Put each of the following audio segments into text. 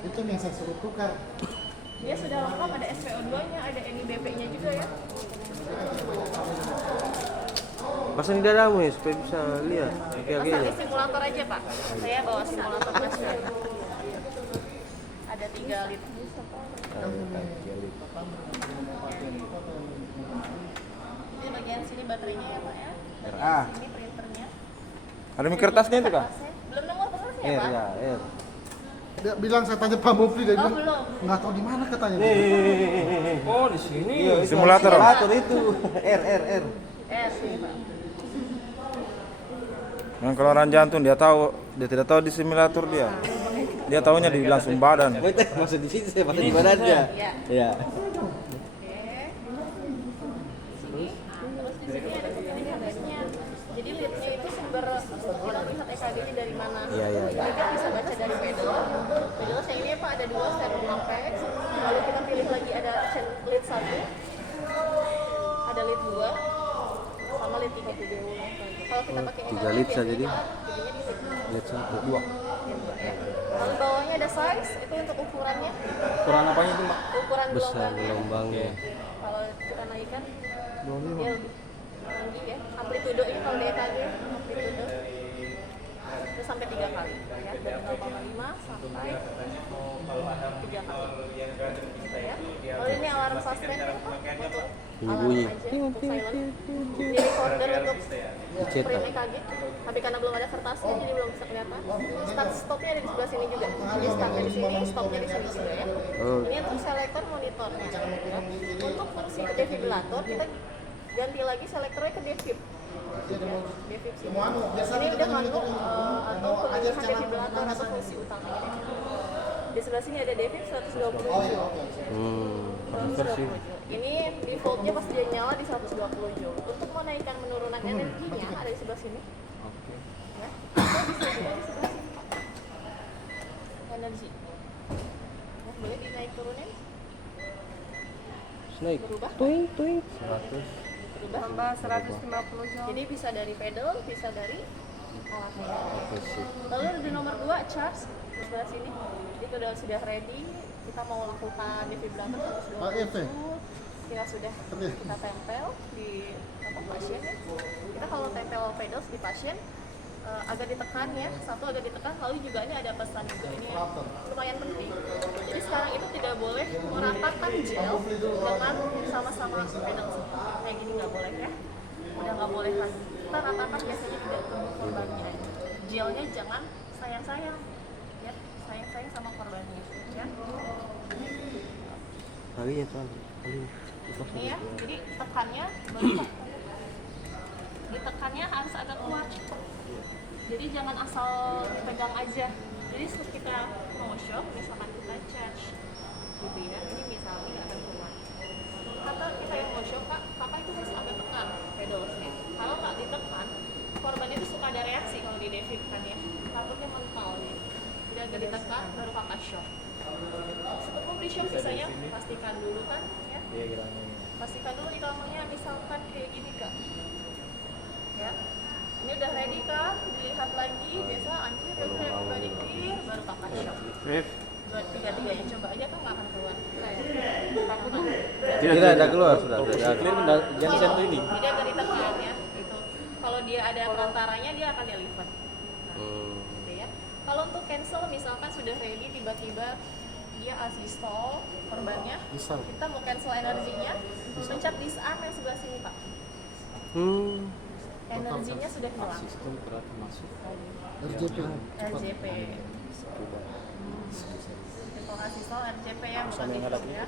Itu yang saya suruh tukar. Dia sudah lengkap, ada SPO2-nya, ada NIBP-nya juga ya. Pasang di dadamu ya supaya bisa lihat Pasang kaki-kakinya. di simulator aja Pak. Saya bawa simulator nasional. Ada 3 liter. Ini bagian sini baterainya ya Pak ya. Ah. Ini printernya. Ada mie kertasnya itu kah? Belum nemu kertasnya R Pak? ya, R. Dia bilang saya tanya Pak Mufli, dia Oh bilang belum. nggak tahu di mana katanya. Oh, di sini. Iya, itu Simulator. simulator itu. R. Sini Pak. Yang kalau orang jantung dia tahu, dia tidak tahu di simulator dia. Dia tahunya di langsung badan. Maksud di sini saya pasang di badannya. Iya. Iya. Oke. Sini. Terus di sini ada sertifikatnya. Jadi leadnya itu sumber kita lihat EKG-nya dari mana. Iya. Ini kan bisa baca dari pedal. Pedal yang ini Pak ada 2 serum apex. Lalu kita pilih lagi ada lead 1, ada lead 2, sama lead 3. Kalau kita pakai Tiga EKG lead saja jadi. jadinya di lead Lihat 1, 2. Lalu bawahnya ada size, itu untuk ukurannya. Ukuran apanya itu, Mbak? Ukuran Besar gelombangnya. gelombangnya. Kalau kita naikkan, dia lebih tinggi ya. Amplitudo ini kalau di EKG, amplitudo itu sampai 3 kali ya, dari 0,5 sampai 3 kali. Gitu ya. Lalu ini alarm suspend untuk Bunyi-bunyi. alarm aja, untuk silent. Ini recorder untuk Dicetak. frame EKG, tapi karena belum ada kertasnya jadi belum bisa kelihatan. Start stopnya ada di sebelah sini juga. Jadi startnya di sini, stopnya di sini juga ya. Oh. Ini untuk selektor monitornya. Ya. Untuk fungsi defibrillator kita ganti lagi selektornya ke defib. Ya, defib sini. Ini udah nganggur atau pemilihan defibrillator atau fungsi utamanya. Di sebelah sini ada defib 120 joule. 120 joule. Ini defaultnya pas dia nyala di 120 joule. Untuk menaikkan menurunkan energinya ada di sebelah sini. Ya. Atau bisa juga di sebelah sini. Energi. Ya, boleh dinaik turunin. Naik. Berubah. Tuing. 100. Berubah. Tambah 150 joule. Jadi bisa dari pedal, bisa dari alatnya. Lalu di nomor 2 charge di sebelah sini. Itu sudah ready. Kita mau lakukan defibrillator 120. Kita sudah kita tempel di tempat pasien ya. Kita kalau tempel pedals di pasien agak ditekan ya, satu agak ditekan, lalu juga ini ada pesan juga ini ya, lumayan penting. Jadi sekarang itu tidak boleh meratakan gel dengan sama-sama pedal kayak gini, nggak boleh ya, udah nggak boleh lagi. Kita ratakan biasanya tidak ke korbannya, gelnya jangan sayang-sayang ya, sayang-sayang sama korbannya ya. Kalinya soalnya. Ini ya, jadi tekannya baru ditekannya harus agak kuat. Jadi jangan asal pegang aja. Jadi kita mau shock, misalkan kita charge, gitu ya. Ini misalnya nggak akan kuat. Kata kita yang mau shock, Kakak itu harus agak tekan pedalnya. Kalau nggak ditekan, korban itu suka ada reaksi kalau di defib kan ya. Takutnya mental nih. Jadi agak ditekan, baru Kakak shock. Sebelum memberi shock biasanya pastikan dulu kan ya. Pastikan dulu irama-nya misalkan kayak gini Kak. Ya. Ini udah ready kan? Dilihat lagi, biasa unclear, everybody clear, baru Kakak shock. Dua tiga-tiganya coba aja kan nggak akan keluar. Takut nggak? Tidak ada keluar sudah. Jangan sentuh ini. Tidak agak ditekan ya. Gitu. Kalau dia ada perantaranya dia akan deliver. Gitu ya. Kalau untuk cancel misalkan sudah ready tiba-tiba dia asistol korbannya, kita mau cancel energinya, pencet disarm yang sebelah sini Pak. Energinya sudah hilang. Sistem berarti masuk. RJP. Untuk asistol RJP yang bukan default ya.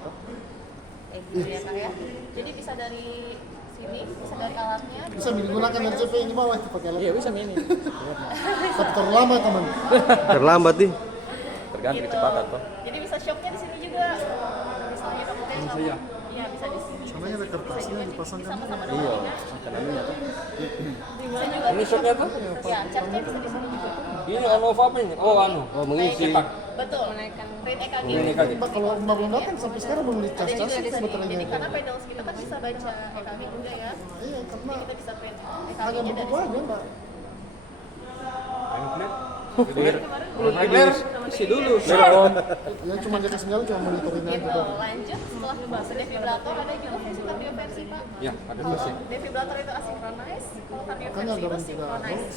Gitu ya Kak ya. Jadi bisa dari sini, bisa dari alatnya. Bisa menggunakan RCP yang di bawah itu pakai alat. Iya, bisa mini. Tapi terlama teman. Terlambat nih. Tergantung Gitu. kecepatan toh. Jadi bisa shocknya di sini juga. Misalnya kemudian shock. Iya bisa di sini. Namanya ada kertasnya dipasangkan. Sama-sama Iya, dengan kanannya tuh. bisa juga. Ini shocknya tuh? Ya, charge-nya bisa di sini juga. Ini on off apa ini? Oh, anu. Oh, mengisi. Cetak. Betul. Menaikkan rate EKG. Ini kaki. Mbak kalau Mbak belum datang sampai sekarang belum dicas Ada juga di sini. baterainya. Jadi karena pedals kita kan bisa baca EKG juga ya. Iya, karena Jadi kita bisa print hanya EKG-nya dari begitu aja sini. Mbak. I'm clear. Kemarin belum Clear. Isi dulu. Ya cuma dia sinyal cuma monitoring aja. Gitu. Lanjut setelah bahasa defibrillator ada juga versi kardioversi Pak. Ya, ada Kalau versi. defibrillator itu asynchronize, kalau Kan kardioversi ada itu orang juga. synchronize.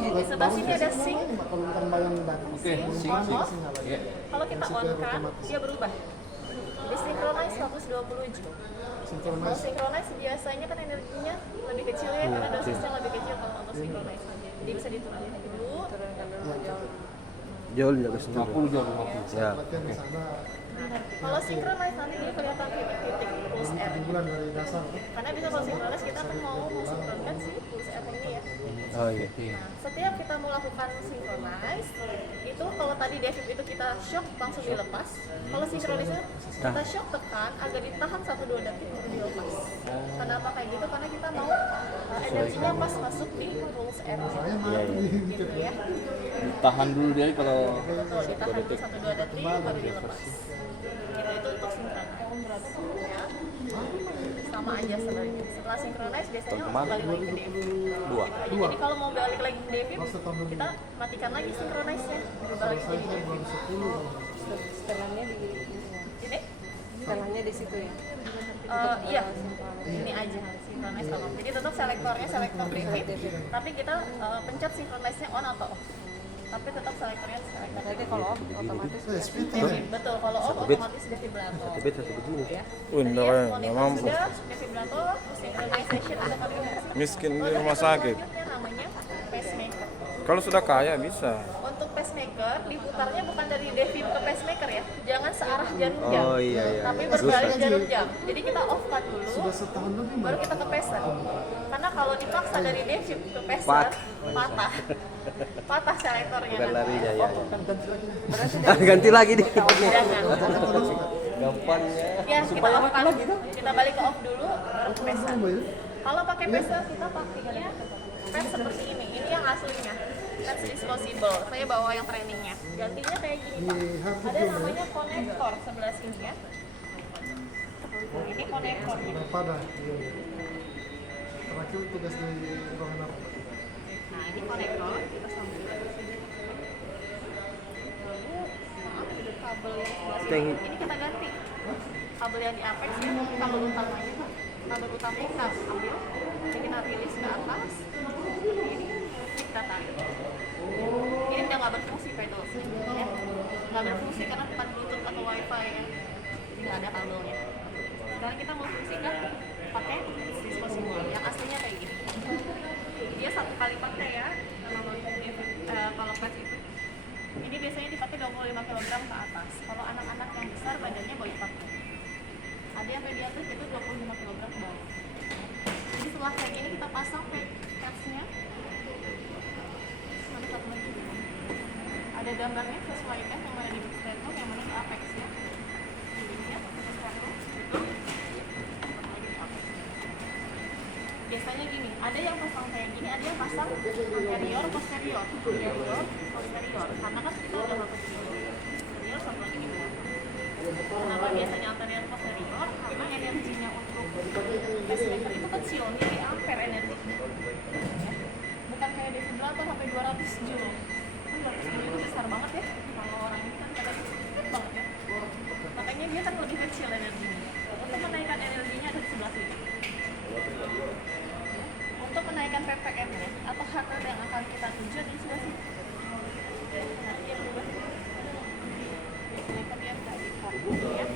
Di sebelah sini ada sync. Kalau bukan bayang dari. Oke, sing. On-off. Ya. Kalau kita on kan, dia berubah. Jadi synchronize 120 J. Kalau Sinkronis. synchronize biasanya kan energinya lebih kecil ya, karena dosisnya lebih kecil kalau untuk synchronize. Jadi bisa diturunkan dulu. Jauh nggak ke situ. 50 jauh 50. Ya. Latihan di sana Kalau synchronize nanti dia kelihatan titik-titik pulse R. bulan dari dasar. Karena bisa kalau synchronize kita kan mau sinkronkan si pulse R ini ya. Oh iya. Nah, setiap kita melakukan synchronize, itu kalau tadi defib itu kita shock langsung dilepas. Kalau synchronize kita shock tekan agak ditahan 1-2 detik baru dilepas. Kenapa kayak gitu? Karena kita mau energinya pas masuk di pulse R. Gitu ya. Tahan dulu dia kalau Betul, ditahan dulu 1-2 detik baru dilepas. Gitu, itu untuk synchronize. Ya. Sama aja sebenarnya. Setelah synchronize biasanya balik lagi ke defib. dua. Jadi kalau mau balik lagi ke defib, kita matikan lagi synchronize-nya. Balik lagi ke defib. Setelannya di Ini? setelannya di situ ya. Iya, ini aja synchronize sama. Jadi tetap selektornya selektor defib, tapi kita pencet synchronize-nya on atau off. Tapi tetap selektornya selektor. Berarti kalau off otomatis Betul, kalau off otomatis defibrillator. Tapi satu begini. Ya. Enggak Jadi ya, nggak monitor mampu. sudah, defibrillator, synchronization ada kardioversi. Miskin di Ada rumah satu sakit. selanjutnya namanya pacemaker. Kalau sudah kaya bisa. Untuk pacemaker diputarnya bukan dari defib ke pacemaker ya, jangan searah jarum jam. Oh iya iya. Tapi berbalik jarum jam. Jadi kita off kan dulu, Sudah setahun lebih baru kita ke pacer. Karena kalau dipaksa dari defib ke pacer, patah. Patah selektornya. Bukan larinya ya. ganti lagi. Ganti lagi deh. Jangan. Gampangnya. Ya, kita off kan. Kita balik ke off dulu, baru ke pacer. Kalau pakai pacer kita pakainya pad seperti ini. Ini yang aslinya. Pads disposable. Saya bawa yang trainingnya. Gantinya kayak gini Pak. Ada namanya konektor sebelah sini ya. Ini konektornya. Pada terakhir tugas di ruangan apa? Nah, ini konektor. Kita sambung. Lalu, maaf, ada kabel yang sebelah sini. Ini kita ganti. Kabel yang di apex ya, kabel utamanya. Kabel utamanya kita ambil, jadi kita rilis ke atas. Ini kita tarik. Ini udah nggak berfungsi pedal ya. Nggak berfungsi karena bukan Bluetooth atau WiFi ya. Tidak ada kabelnya. Sekarang kita mau fungsikan pakai disposable yang aslinya kayak gini. Dia satu kali pakai ya, kalau pads itu. Ini biasanya dipakai 25 kg ke atas. Kalau anak-anak yang besar badannya boleh pakai. Ada yang di atas itu 25 kg ke bawah. Jadi setelah kayak gini kita pasang padsnya. Ada satu lagi. Ada gambarnya sesuaikan yang mana di sternum, yang mana di apex ya. Ini ya, sternum, itu. Biasanya gini, ada yang pasang kayak gini, ada yang pasang anterior, posterior, karena kan kita udah masuk posterior sama lagi gini. Kenapa biasanya anterior posterior? Karena energinya untuk pacemaker itu kecil, jadi ampere energinya. Ya. Bukan kayak defibrillator sampai 200 joule. Kan 200 joule itu besar banget ya. Kalau orang ini kan kadang kecil banget ya. Makanya dia kan lebih kecil energinya. Untuk menaikkan energinya ada di sebelah sini. Untuk menaikkan ppm-nya atau heart rate yang akan kita tuju di sebelah sini. Nanti dia berubah. Menaikkan dia tadi ya.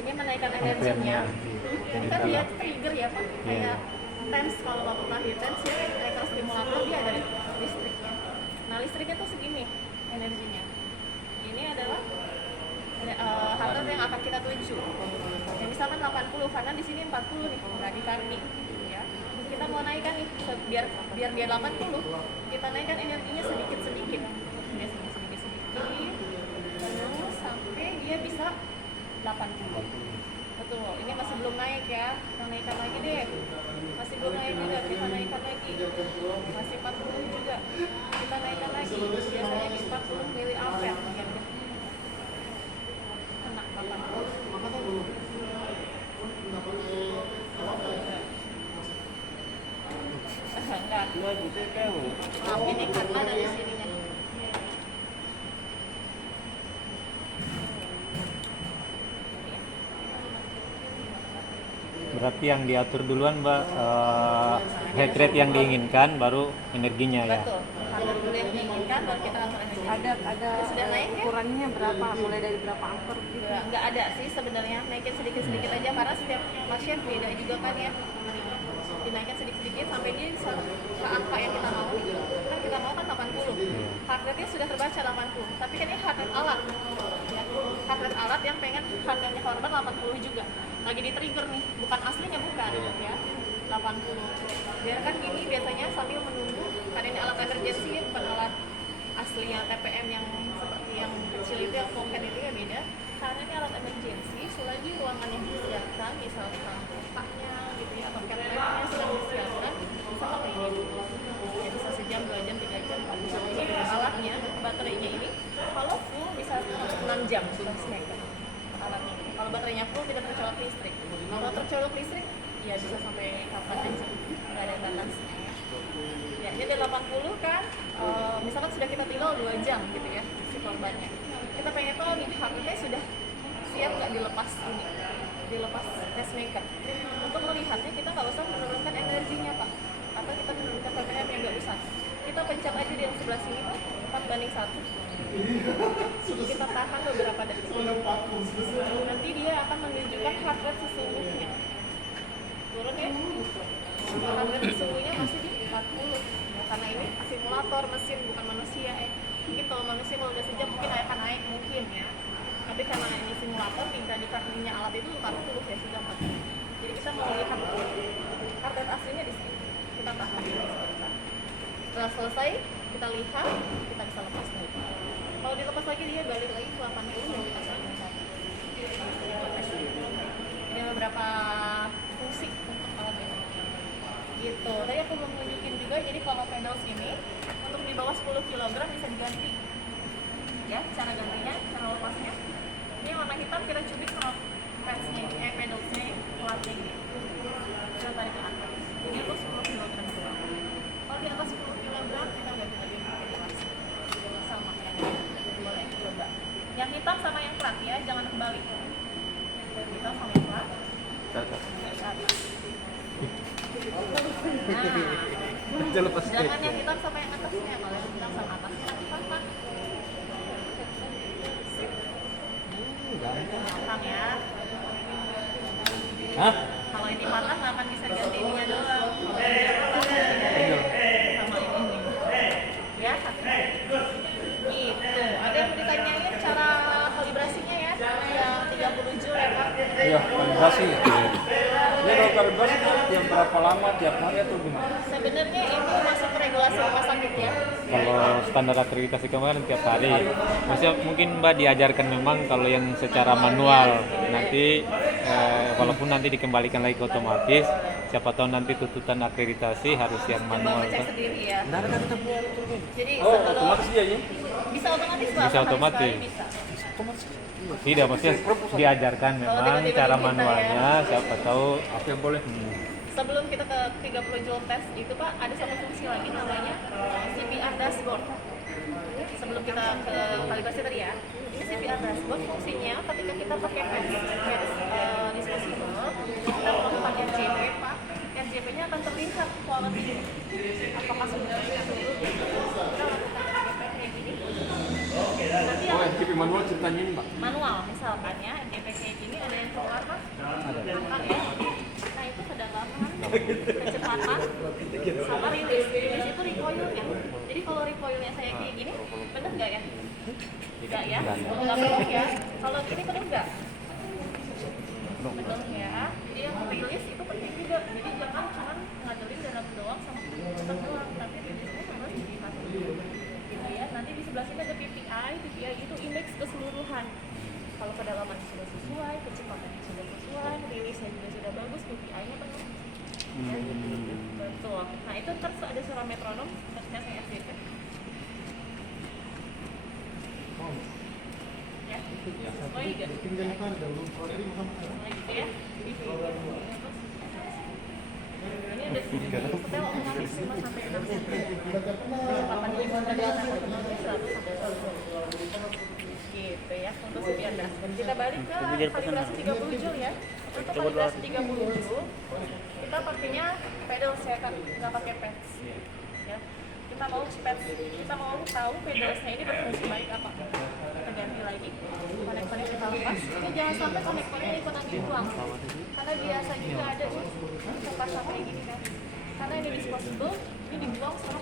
Ini menaikkan energinya. Jadi kan dia trigger ya Pak. Kayak TENS, kalau Bapak pernah di TENS ya, elektrostimulator dia ada listriknya. Nah listriknya tuh segini energinya. Ini adalah heart rate yang akan kita tuju. Ya, misalkan 80, karena di sini 40 nih, bradikardi ya. Kita mau naikkan nih, biar dia 80, kita naikkan energinya sedikit-sedikit. Dia sedikit-sedikit, terus sampai dia bisa 80. Betul, ini masih belum naik ya, kita naikkan lagi deh. Masih belum naik juga, kita naikkan lagi. Masih 40 juga, kita naikkan lagi. Biasanya di 40 miliampere. Kena 80. Enggak. Maaf, ini kan ada di sininya. Berarti yang diatur duluan Mbak head rate yang diinginkan baru energinya ya. Betul. Harga dulu yang diinginkan baru kita atur energi. Ada Sudah naik ya? ukurannya berapa? Mulai dari berapa ampere gitu? Nggak ada sih sebenarnya, naikin sedikit-sedikit aja karena setiap pasien beda juga kan ya. Dinaikkan sedikit-sedikit sampai dia ke angka yang kita mau. Kan kita mau kan 80. Heart rate-nya sudah terbaca 80, tapi kan ini heart rate alat. Ya. Heart rate alat yang pengen heart rate-nya korban 80 juga. Lagi di trigger nih, bukan aslinya bukan ya. 80. Biarkan gini biasanya sambil menunggu, karena ini alat emergency ya, bukan alat asli yang TPM yang seperti yang kecil itu, yang pocket itu ya beda. Karena ini alat emergency, selagi ruangan yang disiapkan, misalkan kotaknya gitu ya, atau catheternya sudah disiapkan, bisa pakai ini. Ya bisa sejam, 2 jam, 3 jam, 4 jam. Ini alatnya, baterainya ini, kalau full bisa 6 jam sudah semakin alatnya. Kalau baterainya full tidak tercolok listrik. Kalau tercolok listrik, ya bisa sampai kapan aja, nggak ada batasnya ya. Ya, ini ada 80 kan, misalkan sudah kita tinggal 2 jam gitu ya si korbannya. Kita pengen tahu nih heartnya sudah siap nggak dilepas ini, dilepas pacemaker. Untuk melihatnya kita nggak usah menurunkan energinya Pak, atau kita menurunkan TPM yang nggak usah. Kita pencet aja di yang sebelah sini Pak, 4:1. Kita tahan beberapa detik. Nanti dia akan menunjukkan heart rate sesungguhnya. Turun ya, heart rate sesungguhnya masih di 40 ya, karena ini simulator mesin bukan manusia ya. Mungkin kalau manusia kalau udah sejam mungkin akan naik mungkin ya, tapi karena ini simulator minta di kartunya alat itu 40 ya, sudah 40. Jadi kita mau lihat heart rate aslinya di sini, kita tahan dulu sebentar. Setelah selesai kita lihat, kita bisa lepas lagi. Kalau dilepas lagi dia balik lagi ke 80 yang kita sanggup. Ini beberapa fungsi untuk alat ini. Gitu. Tadi aku belum tunjukin juga, jadi kalau pedals ini untuk di bawah 10 kg bisa diganti. Ya, cara gantinya, cara lepasnya. Ini warna hitam kita cubit sama padsnya, pedalsnya, pelatnya ini. Kita tarik ke atas. Ini untuk 10 kg doang. Kalau di atas 10 kg kita ganti lagi pakai kelas. Sama ya. Boleh coba. Yang hitam sama yang plat ya, jangan kebalik. Yang hitam sama yang plat. Nah, jangan yang hitam sama yang atasnya, kalau yang hitam sama atasnya apa? Matang ya. Hah? Kalau ini matang nggak akan bisa ganti ininya doang. Sama ini. Ya. Gitu. Ada yang mau ditanyain cara kalibrasinya ya? Yang 30 joule ya Pak? Iya, kalibrasi. Dia kalau kalibrasi tiap berapa lama, tiap hari atau gimana? Sebenarnya ini masuk regulasi rumah sakit ya. Kalau standar akreditasi kemarin tiap hari. Maksudnya mungkin Mbak diajarkan memang kalau yang secara manual nanti walaupun nanti dikembalikan lagi ke otomatis, siapa tahu nanti tuntutan akreditasi harus yang Coba manual. ngecek sendiri ya. Jadi Oh, sebelum otomatis dia ya? bisa otomatis Pak, Bisa sama otomatis. sekali bisa. Tidak, maksudnya diajarkan memang tiba-tiba cara diminta manualnya, siapa tahu Apa yang boleh? Sebelum kita ke 30 joule test itu Pak, ada satu fungsi lagi namanya CPR dashboard. Sebelum kita ke kalibrasi tadi ya, ini CPR dashboard fungsinya ketika kita pakai pads disposable, kita melakukan RJP Pak, RJP-nya akan terlihat quality apakah sudah seluruh. Kita lakukan RJP kayak gini. Nanti Oh, FTP manual ceritanya ini, Pak. manual misalkan ya, RJP kayak gini ada yang keluar Pak, angkat ya. Nah itu kedalaman, kecepatan, sama rilis. Rilis itu recoilnya. Jadi kalau recoilnya saya kayak gini, bener nggak ya? Nggak ya? Nggak penuh ya? Kalau gini penuh nggak? Penuh ya. Jadi yang rilis itu penting juga. Jadi jangan cuma ngadelin dalam doang sama kecepatan doang, tapi rilisnya harus dilihat. Gitu ya. Nanti di sebelah sini ada PPI. PPI itu indeks keseluruhan. Kalau kedalaman sudah sesuai, kecepatan sudah sesuai, rilisnya juga sudah bagus, KPI-nya penuh. Ya, betul. Nah itu ntar ada suara metronom, tes FDP. Ya, sesuai nggak? Sesuai gitu ya. Ini ada setel otomatis 5 sampai 6 cm. 8.000 kedalaman otomatis 100 sampai 100. Gitu ya, untuk CPR dashboard. Kita balik ke kalibrasi 30 joule ya. Untuk kalibrasi 37 kita pakainya pedals ya kan, nggak pakai pads. Ya. Kita mau tahu pedalsnya ini berfungsi baik apa. Kita ganti lagi. Konek-konek kita lepas. Ini jangan sampai konek-koneknya ikutan dibuang. Karena biasa juga ada pasang kayak gini kan. Karena ini disposable, ini dibuang sama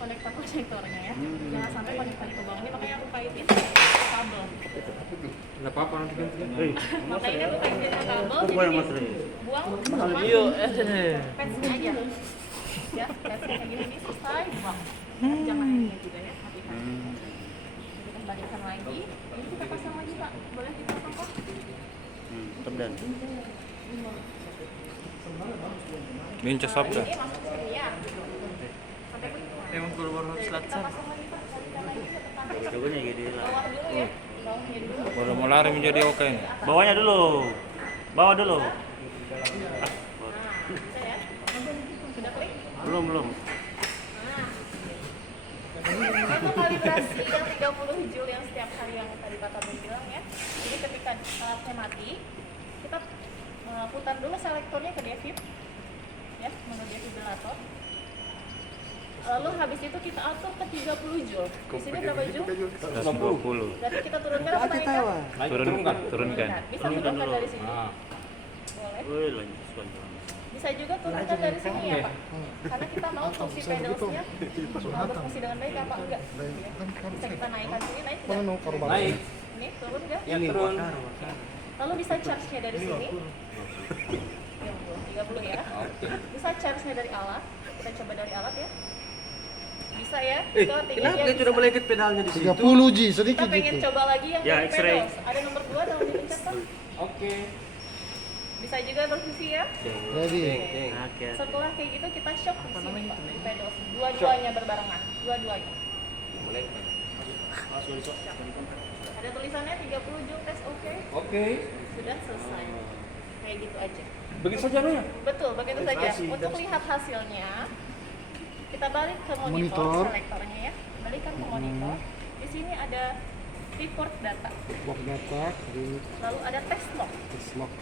konektor-konektornya ya. Jangan sampai konektor kebuang. Ini makanya aku kaitin kabel. Nggak apa-apa nanti kan. Makanya aku kaitin kabel. Jadi buang sama padsnya aja. Ya, padsnya kayak gini selesai buang. Jangan ini juga ya, hati-hati. Kita kembalikan lagi. Ini kita pasang lagi Pak. Boleh dipasang kok? Kemudian. Minca sabda. Ini masuk ke sini ya. Sampai begini. Emang keluar selatan. Kita pasang lagi Pak. Balikan lagi ke tetangga. Coba gini lah. Bawah dulu ya. Bawahnya dulu. Kalau mau lari menjadi oke ini. Bawahnya dulu. Bawa dulu. Nah, bisa ya. Sudah klik? Belum. Nah, untuk kalibrasi yang 30 joule yang setiap hari yang tadi Pak Tabung bilang ya. Jadi ketika alatnya mati, kita putar dulu selektornya ke devib, ya, menu defibrillator. Lalu habis itu kita atur ke 30 joule. Di sini berapa joule? 120. Berarti kita turunkan apa naikkan? Turunkan. Nah, bisa turunkan dari sini. Nah, Boleh. Wih, lanjut. Bisa juga turunkan dari sini ya Pak. Karena kita mau fungsi pedalsnya berfungsi dengan baik apa enggak. Ya. Bisa kita naikkan sini, naik tidak? naik. Ini turun nggak? Ya turun. Lalu bisa charge-nya dari sini. 30 ya. Bisa charge-nya dari alat. Kita coba dari alat ya. Bisa ya. Itu artinya Kenapa dia dia sudah bisa. boleh ikut pedalnya di situ? 30 G, Kita sedikit pengen gitu. coba lagi yang Ya, dari X-ray. pedals. Ada nomor 2 yang dipencet Pak. Oke. Bisa juga berfungsi ya. Jadi, Oke. Setelah kayak gitu kita shock di sini Pak. Di pedals. Dua-duanya berbarengan. Dua-duanya. Ada tulisannya 30 joule tes oke. Oke. Sudah selesai. Kayak gitu aja. Begitu saja nih. Betul, begitu saja. Untuk lihat hasilnya, kita balik ke monitor, selektornya ya. Balikkan ke monitor. Di sini ada report data. box data, di Lalu ada test log. lock.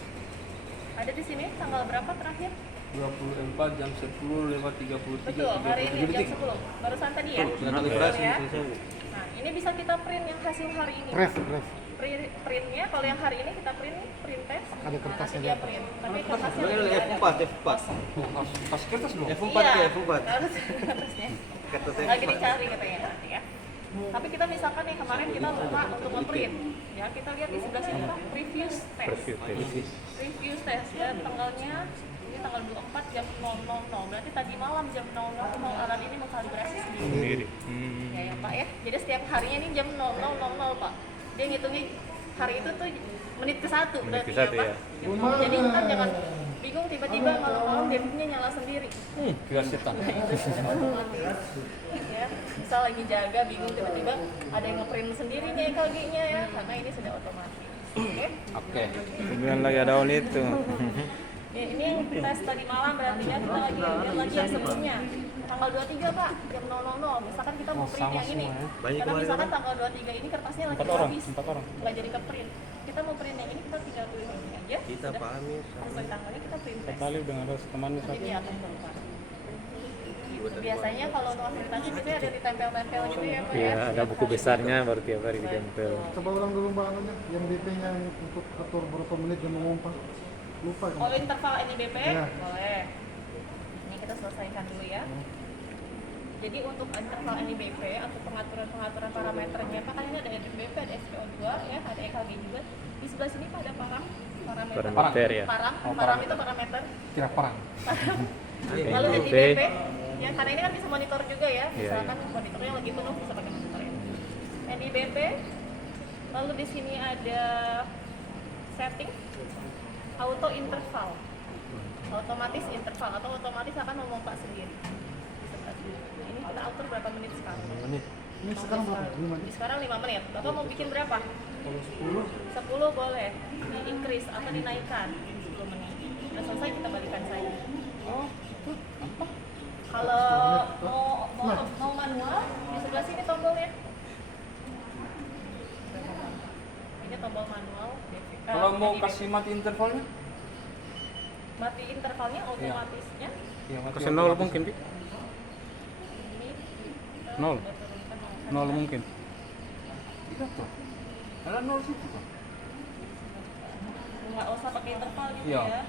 Ada di sini tanggal berapa terakhir? 24 jam 10 lewat 33. Betul, hari ini jam 10. Barusan tadi ya. Betul ya. Nah, ini bisa kita print yang hasil hari ini. Ref. Printnya kalau yang hari ini kita print test. Ada kertasnya nanti dia print. Tapi kertasnya Ini lebih F4. Pas kertas dong. F4 Iya, ya, F4. harus kertasnya. Kata Lagi dicari katanya nanti ya. Tapi kita misalkan nih kemarin kita lupa untuk nge-print. Ya, kita lihat di sebelah sini Pak, previous test. Previous test ya, tanggalnya ini tanggal 24 jam 000. Berarti tadi malam jam 00 alat ini mengkalibrasi sendiri. Ya, ya Pak ya. Jadi setiap harinya ini jam 00.00 Pak. Dia ngitungnya hari itu tuh menit ke 1 berarti ke 1 ya Pak. Jadi kan jangan bingung tiba-tiba malam-malam devnya nyala sendiri. Biar setan. Ya, misal lagi jaga bingung tiba-tiba ada yang ngeprint sendiri nih EKG-nya ya, karena ini sudah otomatis. Oke. Oke. Kemudian lagi ada on itu. Ya, ini yang tes tadi malam berarti ya kita lagi lihat lagi yang sebelumnya. Tanggal 23 Pak, jam 00. Misalkan kita mau print yang ini. Banyak Karena kemarin misalkan tanggal 23 ini kertasnya lagi habis. Nggak jadi ke print. Kita mau print yang ini kita tinggal tulis ini aja. Kita Sudah. paham ya. Sesuai tanggalnya kita print test. dengan harus temannya Jadi dia akan keluar. Biasanya kalau untuk akreditasi biasanya ada ditempel-tempel gitu ya Pak ya. Iya, ada buku besarnya baru tiap hari ditempel. Coba ulang dulu Mbak anunya, yang BP-nya untuk atur berapa menit jam mengumpat. Lupa kan? Oh, interval NIBP? Ya. Boleh. Ini kita selesaikan dulu ya. Jadi untuk interval NIBP atau pengaturan parameternya, Pak, kan ini ada NIBP, ada SPO2 ya, ada EKG juga. Di sebelah sini Pak ada parameter. Parameter ya. Param itu parameter. kira perang. Lalu NIBP. NIBP, ya karena ini kan bisa monitor juga ya. Iya, Misalkan monitornya lagi penuh bisa pakai monitor ini. NIBP. Lalu di sini ada setting auto interval. Otomatis interval atau otomatis akan memompa sendiri. Ini kita atur berapa menit sekarang? Ini sekarang berapa? 5 menit. Sekarang 5 menit. Bapak mau bikin berapa? 10 boleh. Di increase atau dinaikkan 10 menit. Udah selesai kita balikan saja. Oh, itu apa? Kalau mau manual di sebelah sini tombolnya. Ini tombol manual. Kalau mau NIBP. kasih mati intervalnya? mati intervalnya otomatisnya Iya, mati Kasih nol mungkin, Pi. ini Nol. Nol mungkin. Tidak tuh. Ada 0 situ tuh. nggak usah pakai interval gitu Iya. ya.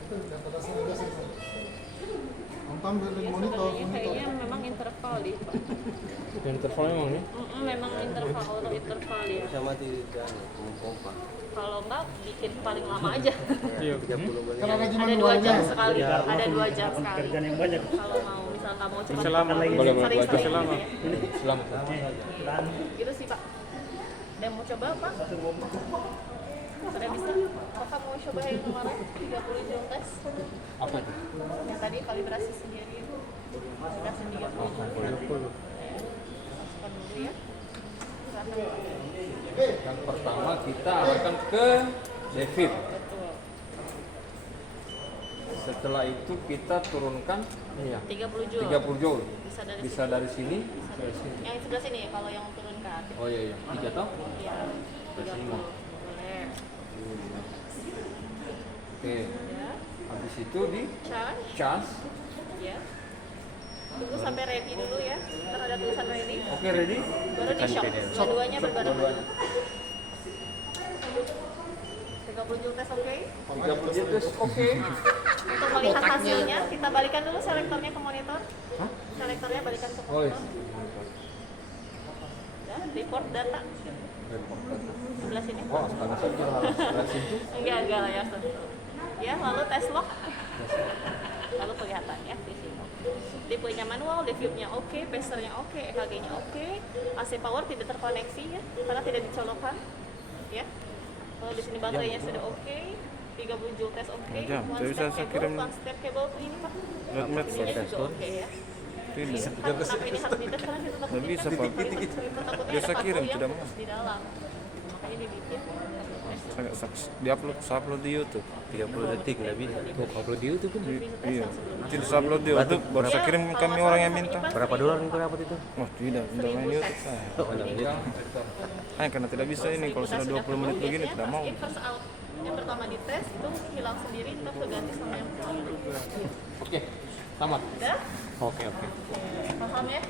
Itu yang pada sini ada sih. Tampil di Ya, monitor, sebenarnya monitor. kayaknya memang interval deh. Yang interval memang nih. Memang interval atau interval ya. Bisa mati dan pompa. Kalau nggak bikin paling lama aja. Iya. 30 menit. Karena lagi Ada 2 manualnya. jam sekali. Ada 2 jam sekali. Kalau mau misal kamu cuma Selama. Boleh, boleh, sering-sering selama. gitu ya. Selamat. Gitu sih Pak. Dan mau coba apa? Sudah bisa? Kakak mau coba yang kemarin 30 jam tes? Apa itu? Yang tadi kalibrasi sendiri itu dikasih 30 jam. Masukkan dulu ya. Silakan. Yang pertama kita arahkan ke Devip. Betul. Setelah itu kita turunkan 30 joule. 30 joule. Bisa dari Bisa sini. dari sini, dari sini. Yang sebelah sini ya, kalau yang turunkan. Oh iya iya. 3 toh? Iya. 30. Boleh. Oke. Ya. Habis itu di Charge. charge. Ya. Tunggu sampai ready dulu ya. Ntar ada tulisan ready. Oke, ready? Baru di shock. Dua-duanya berbarengan. Dua-duanya. 30 joule tes oke. 30 joule terus oke. Untuk melihat hasilnya, kita balikan dulu selektornya ke monitor. Selektornya balikan ke Oh iya. monitor. Ya, report data. Sebelah sini. Oh, astaga saja harus dari situ. Enggak layar sentuh. Ya, lalu tes log. Lalu kelihatan ya di sini. Tipenya manual, deview-nya oke, pacer-nya oke, EKG-nya oke, AC power tidak terkoneksi ya, karena tidak dicolokkan. Ya. Kalau di sini baterainya sudah oke, 30 joule tes oke, Jam, one tapi step saya cable, kirim one step cable tuh ini Pak. Red Mat Ininya juga oke ya. Tidak. Kan kenapa ini harus dites karena kita takut Nggak bisa, dites, Pak. takutnya Biasa ada paku kirim, yang tidak putus mau. di dalam. Makanya dibikin. Di-upload, upload di YouTube. 30 detik nggak bisa. Kalau di YouTube kan. Iya. Tidak upload di YouTube, baru saya kirim kami orang yang minta. Berapa dolar nih kau dapat itu? Oh tidak main YouTube saya. Hanya karena tidak bisa ini, kalau sudah 20 menit begini tidak mau. In first out. Yang pertama dites itu hilang sendiri, terus keganti sama yang pertama. Oke. Tamat. Udah? Oke. Paham ya?